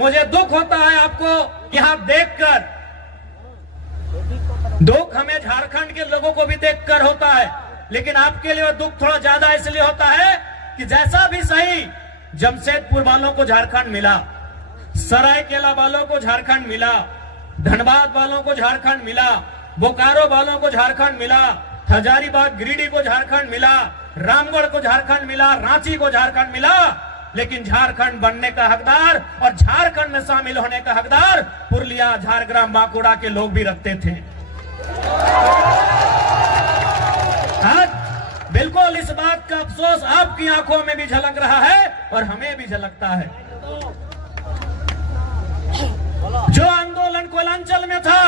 मुझे दुख होता है आपको यहां देखकर, दुख हमें झारखंड के लोगों को भी देखकर होता है, लेकिन आपके लिए दुख थोड़ा ज्यादा इसलिए होता है कि जैसा भी सही जमशेदपुर वालों को झारखंड मिला, सरायकेला वालों को झारखंड मिला, धनबाद वालों को झारखंड मिला, बोकारो वालों को झारखंड मिला, हजारीबाग गिरिडीह को झारखंड मिला, रामगढ़ को झारखंड मिला, रांची को झारखंड मिला, लेकिन झारखंड बनने का हकदार और झारखंड में शामिल होने का हकदार पुरुलिया, झारग्राम, बांकुड़ा के लोग भी रखते थे। आज बिल्कुल इस बात का अफसोस आपकी आंखों में भी झलक रहा है और हमें भी झलकता है। जो आंदोलन कोयलांचल में था,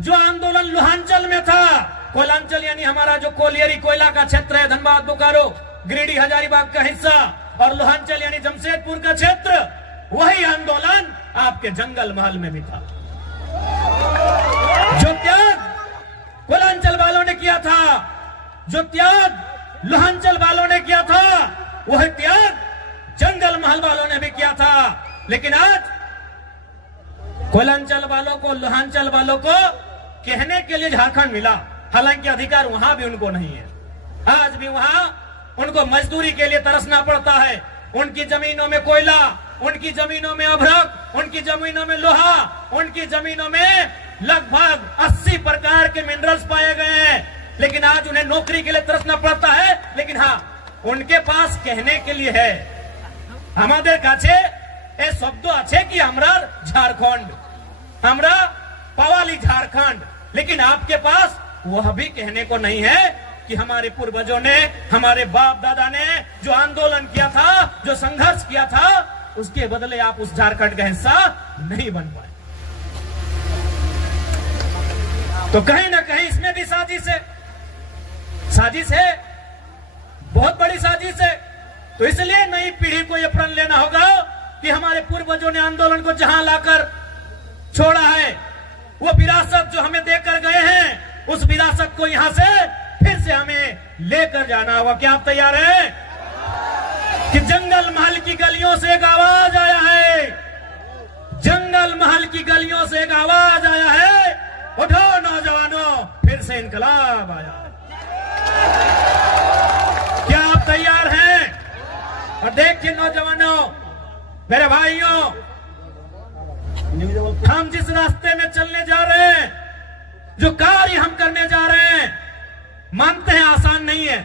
जो आंदोलन लोहांचल में था, कोयलांचल यानी हमारा जो कोलियरी कोयला का क्षेत्र है, धनबाद, बोकारो, गिरिडीह, हजारीबाग का हिस्सा, और लोहांचल यानी जमशेदपुर का क्षेत्र, वही आंदोलन आपके जंगल महल में भी था। जो त्याग कोयलांचल वालों ने किया था, जो त्याग लोहांचल वालों ने किया था, वह त्याग जंगल महल वालों ने भी किया था। लेकिन आज कोयलांचल वालों को, लोहांचल वालों को कहने के लिए झारखंड मिला, हालांकि अधिकार वहां भी उनको नहीं है। आज भी वहां उनको मजदूरी के लिए तरसना पड़ता है। उनकी जमीनों में कोयला, उनकी जमीनों में अभ्रक, उनकी जमीनों में लोहा, उनकी जमीनों में लगभग 80 प्रकार के मिनरल्स पाए गए हैं, लेकिन आज उन्हें नौकरी के लिए तरसना पड़ता है। लेकिन हाँ, उनके पास कहने के लिए है, हमारे काछे ए शब्द अच्छे कि हमरा झारखंड, हमरा पवाली झारखंड, लेकिन आपके पास वह भी कहने को नहीं है कि हमारे पूर्वजों ने, हमारे बाप दादा ने जो आंदोलन किया था, जो संघर्ष किया था, उसके बदले आप उस झारखंड का हिस्सा नहीं बन पाए। तो कहीं ना कहीं इसमें भी साजिश है, साजिश है, बहुत बड़ी साजिश है। तो इसलिए नई पीढ़ी को यह प्रण लेना होगा कि हमारे पूर्वजों ने आंदोलन को जहां लाकर छोड़ा है, वो विरासत जो हमें देकर गए हैं, उस विरासत को यहां से फिर से हमें लेकर जाना होगा। क्या आप तैयार हैं? कि जंगल महल की गलियों से एक आवाज आया है, जंगल महल की गलियों से एक आवाज आया है, उठो नौजवानों, फिर से इनकलाब आया। क्या आप तैयार हैं? और देखिए नौजवानों, मेरे भाइयों, हम जिस रास्ते में चलने जा रहे हैं, जो कार्य हम करने जा रहे हैं, मानते हैं आसान नहीं है,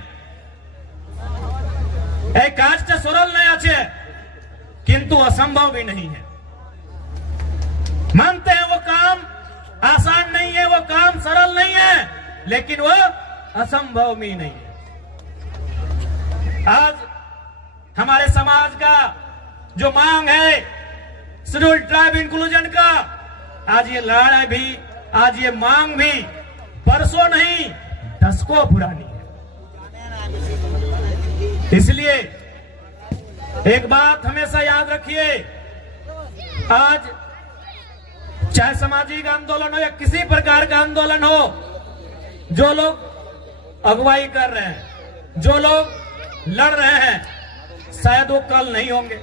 एक काजटा सरल नहीं आछे, किंतु असंभव भी नहीं है। मानते हैं वो काम आसान नहीं है, वो काम सरल नहीं है, लेकिन वो असंभव भी नहीं है। आज हमारे समाज का जो मांग है शेड्यूल ट्राइब इंक्लूजन का, आज ये लड़ाई भी, आज ये मांग भी परसों नहीं दशकों पुरानी है। इसलिए एक बात हमेशा याद रखिए, आज चाहे सामाजिक आंदोलन हो या किसी प्रकार का आंदोलन हो, जो लोग अगुवाई कर रहे हैं, जो लोग लड़ रहे हैं, शायद वो कल नहीं होंगे,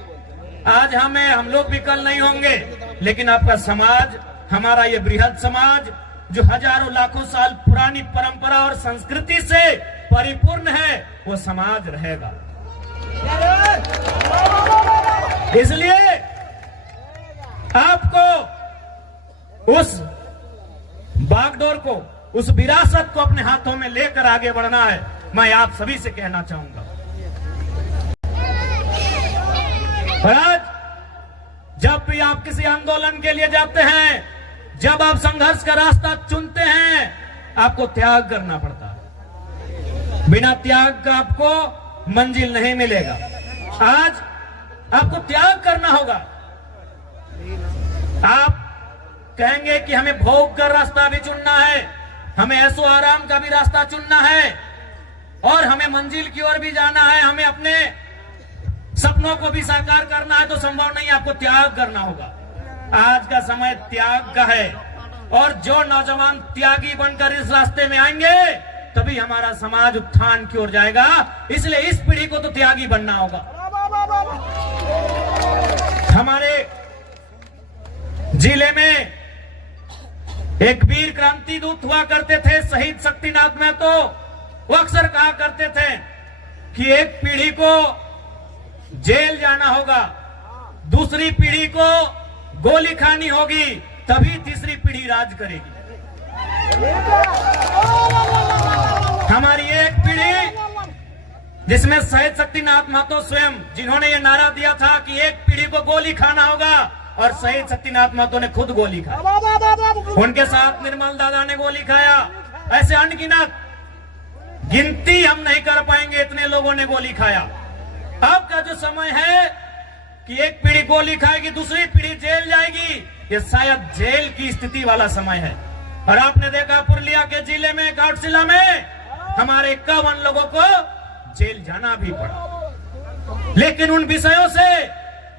आज हम लोग भी कल नहीं होंगे, लेकिन आपका समाज, हमारा ये बृहद समाज जो हजारों लाखों साल पुरानी परंपरा और संस्कृति से परिपूर्ण है, वो समाज रहेगा। इसलिए आपको उस बागडोर को, उस विरासत को अपने हाथों में लेकर आगे बढ़ना है। मैं आप सभी से कहना चाहूंगा, और आज जब भी आप किसी आंदोलन के लिए जाते हैं, जब आप संघर्ष का रास्ता चुनते हैं, आपको त्याग करना पड़ता है। बिना त्याग का आपको मंजिल नहीं मिलेगा। आज आपको त्याग करना होगा। आप कहेंगे कि हमें भोग कर रास्ता भी चुनना है, हमें ऐसो आराम का भी रास्ता चुनना है, और हमें मंजिल की ओर भी जाना है, हमें अपने सपनों को भी साकार करना है, तो संभव नहीं, आपको त्याग करना होगा। आज का समय त्याग का है, और जो नौजवान त्यागी बनकर इस रास्ते में आएंगे, तभी हमारा समाज उत्थान की ओर जाएगा। इसलिए इस पीढ़ी को तो त्यागी बनना होगा। हमारे जिले में एक वीर क्रांति दूत हुआ करते थे शहीद शक्तिनाथ महतो। वो अक्सर कहा करते थे कि एक पीढ़ी को जेल जाना होगा, दूसरी पीढ़ी को गोली खानी होगी, तभी तीसरी पीढ़ी राज करेगी। हमारी एक पीढ़ी जिसमें शहीद शक्तिनाथ महतो स्वयं, जिन्होंने ये नारा दिया था कि एक पीढ़ी को गोली खाना होगा, और शहीद शक्तिनाथ महतो ने खुद गोली खाई। उनके साथ निर्मल दादा ने गोली खाया। ऐसे अनगिनत, गिनती हम नहीं कर पाएंगे, इतने लोगों ने गोली खाया। अब का जो समय है कि एक पीढ़ी गोली खाएगी, दूसरी पीढ़ी जेल जाएगी, ये शायद जेल की स्थिति वाला समय है। और आपने देखा पुरुलिया के जिले में, घाटशिला में हमारे 51 लोगों को जेल जाना भी पड़ा। लेकिन उन विषयों से,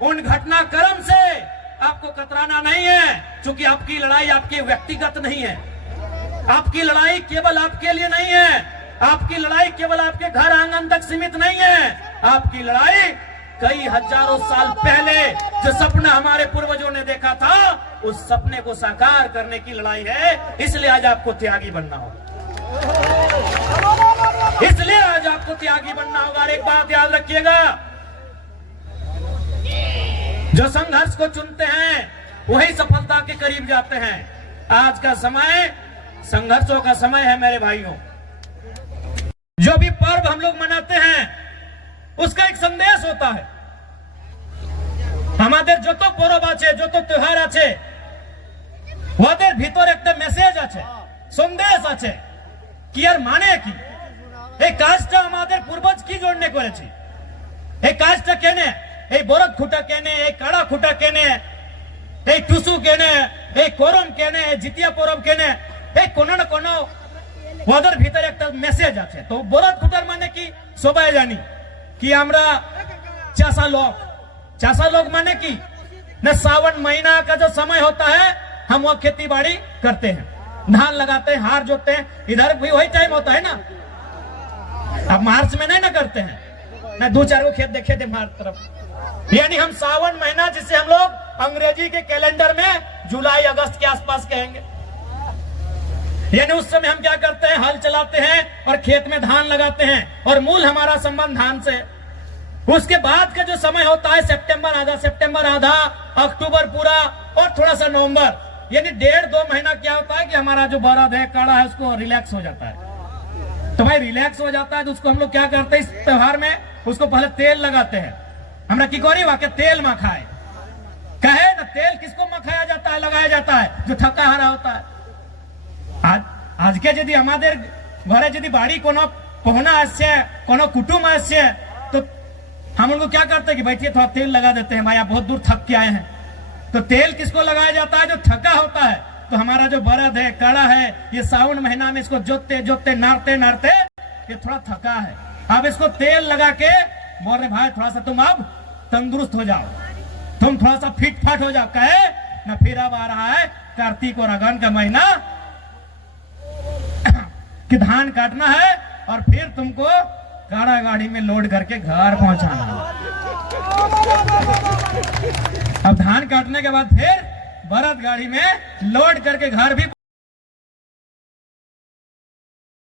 उन घटनाक्रम से आपको कतराना नहीं है, क्योंकि आपकी लड़ाई आपके व्यक्तिगत नहीं है। आपकी लड़ाई केवल आपके लिए नहीं है, आपकी लड़ाई केवल आपके घर आंगन तक सीमित नहीं है। आपकी लड़ाई कई हजारों साल पहले जो सपना हमारे पूर्वजों ने देखा था, उस सपने को साकार करने की लड़ाई है। इसलिए आज आपको त्यागी बनना होगा, इसलिए आज आपको त्यागी बनना होगा। और एक बात याद रखिएगा, जो संघर्ष को चुनते हैं वही सफलता के करीब जाते हैं। आज का समय संघर्षों का समय है मेरे भाइयों। जो भी पर्व हम लोग मनाते हैं उसका एक संदेश होता है। हमारे जो तो पर्व आछे, जो तो त्योहार आछे, ওদের ভিতর একটা মেসেজ আছে, সন্দেশ আছে কি আর মানে কি, এই কাজটা আমাদের পূর্বজ কি জন্য করেছে, এই কাজটা কেনে, এই বরদ খুঁটা কেনে, এই কাড়া খুঁটা কেনে, এই টুসু কেনে, এই করম কেনে, জিতিয়া পরব কেনে, এই কোনো না কোনো ওদের ভিতরে একটা মেসেজ আছে। তো বরদ খুঁটার মানে কি সবাই জানি कि আমরা चासा लोग माने की न सावन महीना का जो समय होता है हम वो खेती बाड़ी करते हैं, धान लगाते हैं, हार जोतते हैं। इधर भी वही टाइम होता है ना। अब मार्च में नहीं ना करते हैं, न 2-4 खेत देखे थे मार्च तरफ। यानी हम सावन महीना, जिसे हम लोग अंग्रेजी के कैलेंडर में जुलाई अगस्त के आसपास कहेंगे, यानी उस समय हम क्या करते हैं, हल चलाते हैं और खेत में धान लगाते हैं, और मूल हमारा संबंध धान से। उसके बाद का जो समय होता है सितंबर आधा, अक्टूबर पूरा, और थोड़ा सा नवंबर, यानी 1.5-2 महीना क्या होता है कि हमारा जो बरद है, काड़ा है, उसको रिलैक्स हो जाता है। तो भाई रिलैक्स हो जाता है तो उसको हम लोग क्या करते हैं, इस त्योहार में उसको पहले तेल लगाते हैं। हमरा की करी वाके तेल मखाए कहे ना, तेल किसको मखाया जाता है, लगाया जाता है, जो थका हारा होता है। आज के यदि हमारे घरे यदि बाड़ी कोनो पहुना आसे, कोनो कुटुम आसे, तो हम उनको क्या करते हैं कि बैठिए थोड़ा तेल लगा देते हैं, भाई आप बहुत दूर थक के आए हैं। तो तेल किसको लगाया जाता है, जो थका होता है। तो हमारा जो बरद है, काड़ा है, ये सावन महीना में इसको जोतते नारते ये थोड़ा थका है। अब इसको तेल लगा के बोल रहे भाई थोड़ा सा तुम अब तंदुरुस्त हो जाओ, तुम थोड़ा सा फिट फाट हो जाओ। कहे ना, फिर अब आ रहा है कार्तिक और अगन का महीना कि धान काटना है और फिर तुमको काड़ा गाड़ी में लोड करके घर पहुंचाना है। अब धान काटने के बाद फिर बरद गाड़ी में लोड करके घर भी